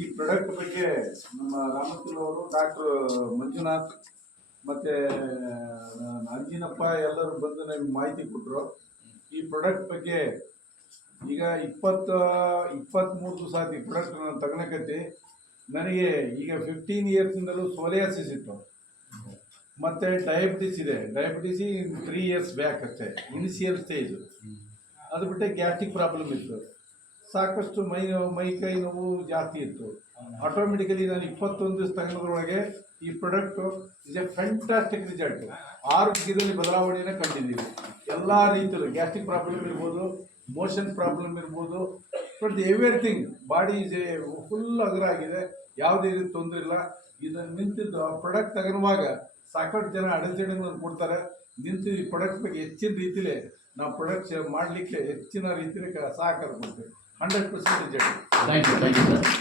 ಈ ಪ್ರಾಡಕ್ಟ್ ಬಗ್ಗೆ ನಮ್ಮ ರಾಮಕುಲ್ ಅವರು, ಡಾಕ್ಟರ್ ಮಂಜುನಾಥ್ ಮತ್ತು ಅಂಜಿನಪ್ಪ ಎಲ್ಲರೂ ಬಂದು ನಮಗೆ ಮಾಹಿತಿ ಕೊಟ್ಟರು. ಈ ಪ್ರಾಡಕ್ಟ್ ಬಗ್ಗೆ ಈಗ 23 ದಿವಸ ಆಯ್ತು ಈ ಪ್ರಾಡಕ್ಟ್ ನಾನು ತಗೊಳಕತ್ತಿ. ನನಗೆ ಈಗ 15 ಇಯರ್ಸಿಂದಲೂ ಸೋಲಿಯಾಸಿಸ್ ಇತ್ತು, ಮತ್ತು ಡಯಾಬಿಟಿಸ್ ಇದೆ. ಡಯಾಬಿಟಿಸ್ 3 ಇಯರ್ಸ್ ಬ್ಯಾಕ್ ಅಷ್ಟೇ, ಇನಿಷಿಯಲ್ ಸ್ಟೇಜು. ಅದು ಬಿಟ್ಟೆ ಗ್ಯಾಸ್ಟ್ರಿಕ್ ಪ್ರಾಬ್ಲಮ್ ಇತ್ತು, ಸಾಕಷ್ಟು ಮೈ ಕೈ ನೋವು ಜಾಸ್ತಿ ಇತ್ತು. ಆಟೋಮೆಟಿಕಲಿ ನಾನು 21 ದಿವಸ ತಗೊಳ್ಳೋದ್ರೊಳಗೆ ಈ product is A fantastic result. ಆರೋಗ್ಯದಲ್ಲಿ ಬದಲಾವಣೆಯನ್ನು ಕಂಡಿದ್ದೀವಿ. ಎಲ್ಲ ರೀತಿಯಲ್ಲೂ ಗ್ಯಾಸ್ಟ್ರಿಕ್ ಪ್ರಾಬ್ಲಮ್ ಇರ್ಬೋದು, ಮೋಷನ್ ಪ್ರಾಬ್ಲಮ್ ಇರ್ಬೋದು, but everything body is A full ಅಗ್ರ ಆಗಿದೆ. ಯಾವುದೇ ರೀತಿ ತೊಂದರೆ ಇಲ್ಲ. ಇದನ್ನು ನಿಂತಿದ್ದು ಆ ಪ್ರಾಡಕ್ಟ್ ತಗೊಳ್ಳುವಾಗ ಸಾಕಷ್ಟು ಜನ ಅಡಚಣೆಗಳನ್ನು ಕೊಡ್ತಾರೆ. ನಿಂತು ಈ ಪ್ರಾಡಕ್ಟ್ ಬಗ್ಗೆ ಹೆಚ್ಚಿನ ರೀತಿಯಲ್ಲಿ ನಾವು ಪ್ರಾಡಕ್ಟ್ ಮಾಡಲಿಕ್ಕೆ ಹೆಚ್ಚಿನ ರೀತಿಯಲ್ಲಿ ಸಹಕಾರ ಕೊಡ್ತೇವೆ. 100% ರಿಸಲ್ಟ್. Thank you sir.